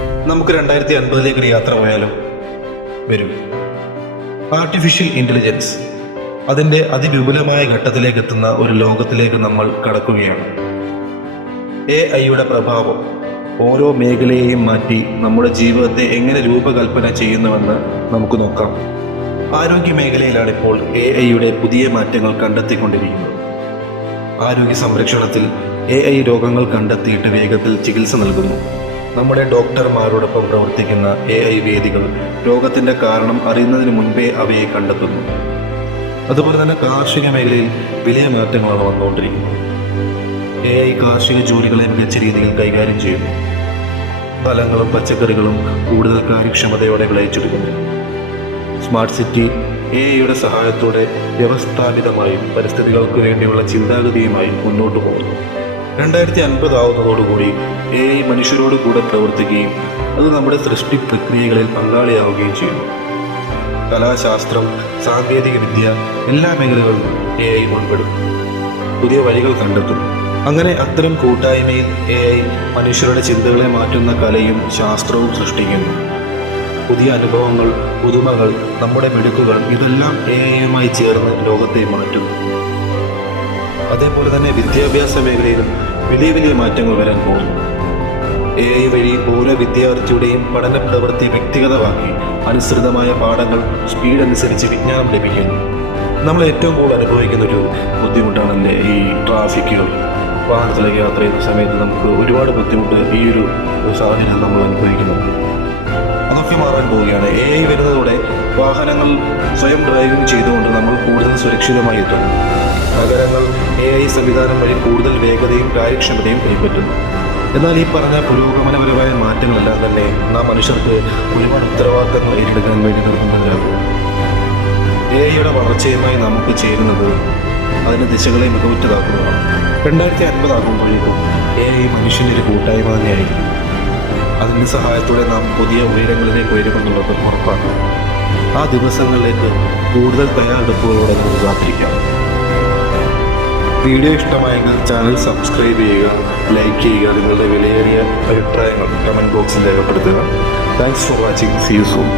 നമുക്ക് രണ്ടായിരത്തി അൻപതിലേക്ക് ഒരു യാത്ര പോയാലോ? വരും. ആർട്ടിഫിഷ്യൽ ഇന്റലിജൻസ് അതിന്റെ അതിവിപുലമായ ഘട്ടത്തിലേക്ക് എത്തുന്ന ഒരു ലോകത്തിലേക്ക് നമ്മൾ കടക്കുകയാണ്. എ ഐയുടെ പ്രഭാവം ഓരോ മേഖലയെയും മാറ്റി നമ്മുടെ ജീവിതത്തെ എങ്ങനെ രൂപകൽപ്പന ചെയ്യുന്നുവെന്ന് നമുക്ക് നോക്കാം. ആരോഗ്യ മേഖലയിലാണ് ഇപ്പോൾ എ ഐയുടെ പുതിയ മാറ്റങ്ങൾ കണ്ടെത്തിക്കൊണ്ടിരിക്കുന്നത്. ആരോഗ്യ സംരക്ഷണത്തിൽ എ ഐ രോഗങ്ങൾ കണ്ടെത്തിയിട്ട് വേഗത്തിൽ ചികിത്സ നൽകുന്നു. നമ്മുടെ ഡോക്ടർമാരോടൊപ്പം പ്രവർത്തിക്കുന്ന എ ഐ വേദികൾ രോഗത്തിന്റെ കാരണം അറിയുന്നതിന് മുൻപേ അവയെ കണ്ടെത്തുന്നു. അതുപോലെ തന്നെ കാർഷിക മേഖലയിൽ വലിയ മാറ്റങ്ങളാണ് വന്നുകൊണ്ടിരിക്കുന്നത്. എ ഐ കാർഷിക ജോലികളെ മികച്ച രീതിയിൽ കൈകാര്യം ചെയ്യുന്നു. ഫലങ്ങളും പച്ചക്കറികളും കൂടുതൽ കാര്യക്ഷമതയോടെ വിളയിച്ചെടുക്കുന്നു. സ്മാർട്ട് സിറ്റി എ ഐയുടെ സഹായത്തോടെ വ്യവസ്ഥാപിതമായും പരിസ്ഥിതികൾക്ക് വേണ്ടിയുള്ള ചിന്താഗതിയുമായും മുന്നോട്ട് പോകുന്നു. രണ്ടായിരത്തി അൻപത് ആവുന്നതോടുകൂടി എ ഐ മനുഷ്യരോട് കൂടെ പ്രവർത്തിക്കുകയും അത് നമ്മുടെ സൃഷ്ടി പ്രക്രിയകളിൽ പങ്കാളിയാവുകയും ചെയ്യുന്നു. കലാശാസ്ത്രം സാങ്കേതിക വിദ്യ എല്ലാ മേഖലകളിലും എ ഐ ഉൾപ്പെടും. പുതിയ വഴികൾ കണ്ടെത്തും. അങ്ങനെ അത്തരം കൂട്ടായ്മയിൽ എ ഐ മനുഷ്യരുടെ ചിന്തകളെ മാറ്റുന്ന കലയും ശാസ്ത്രവും സൃഷ്ടിക്കുന്നു. പുതിയ അനുഭവങ്ങൾ പുതുമകൾ നമ്മുടെ മിടുക്കുകൾ ഇതെല്ലാം എ ഐയുമായി ചേർന്ന് ലോകത്തെ മാറ്റുന്നു. അതേപോലെ തന്നെ വിദ്യാഭ്യാസ മേഖലയിലും വലിയ വലിയ മാറ്റങ്ങൾ വരാൻ പോകുന്നു. എ ഐ വഴി ഓരോ വിദ്യാർത്ഥിയുടെയും പഠന പ്രവൃത്തി വ്യക്തിഗതമാക്കി അനുസൃതമായ പാഠങ്ങൾ സ്പീഡ് അനുസരിച്ച് വിജ്ഞാനം ലഭിക്കുന്നു. നമ്മൾ ഏറ്റവും കൂടുതൽ അനുഭവിക്കുന്ന ഒരു ബുദ്ധിമുട്ടാണല്ലേ ഈ ട്രാഫിക്കുകൾ വാഹനത്തിലേക്ക് യാത്ര ചെയ്യുന്ന സമയത്ത് നമുക്ക് ഒരുപാട് ബുദ്ധിമുട്ട് ഈ ഒരു സാഹചര്യം നമ്മൾ അനുഭവിക്കുന്നു. അതൊക്കെ മാറാൻ പോവുകയാണ്. എ ഐ വരുന്നതോടെ വാഹനങ്ങൾ സ്വയം ഡ്രൈവിംഗ് ചെയ്തുകൊണ്ട് നമ്മൾ കൂടുതൽ സുരക്ഷിതമായി എത്തുന്നു. നഗരങ്ങൾ എ ഐ സംവിധാനം വഴി കൂടുതൽ വേഗതയും കാര്യക്ഷമതയും കൈപ്പറ്റുന്നു. എന്നാൽ ഈ പറഞ്ഞ പുരോഗമനപരമായ മാറ്റങ്ങളെല്ലാം തന്നെ നാം മനുഷ്യർക്ക് ഒരുപാട് ഉത്തരവാദിത്തങ്ങൾ ഏറ്റെടുക്കാൻ വേണ്ടി നിർത്തുന്നതിലാകും എ ഐയുടെ വളർച്ചയുമായി നമുക്ക് ചേരുന്നത് അതിന്റെ ദിശകളെ മികവുറ്റതാക്കുന്നതാണ്. രണ്ടായിരത്തി അൻപതാകുമ്പോഴേക്കും എ ഐ മനുഷ്യന്റെ ഒരു കൂട്ടായ്മ തന്നെയായിരിക്കും അതിന്റെ സഹായത്തോടെ നാം പുതിയ ഉയരങ്ങളിലേക്ക് ഉയരുമെന്നുള്ളത് ഉറപ്പാണ്. ആ ദിവസങ്ങളിലേക്ക് കൂടുതൽ തയ്യാറെടുപ്പുകളോടെ നമുക്ക് കാത്തിരിക്കാം. വീഡിയോ ഇഷ്ടമായെങ്കിൽ ചാനൽ സബ്സ്ക്രൈബ് ചെയ്യുക ലൈക്ക് ചെയ്യുക നിങ്ങളുടെ വിലയേറിയ അഭിപ്രായങ്ങൾ കമന്റ് ബോക്സിൽ രേഖപ്പെടുത്തുക. Thanks for watching see you soon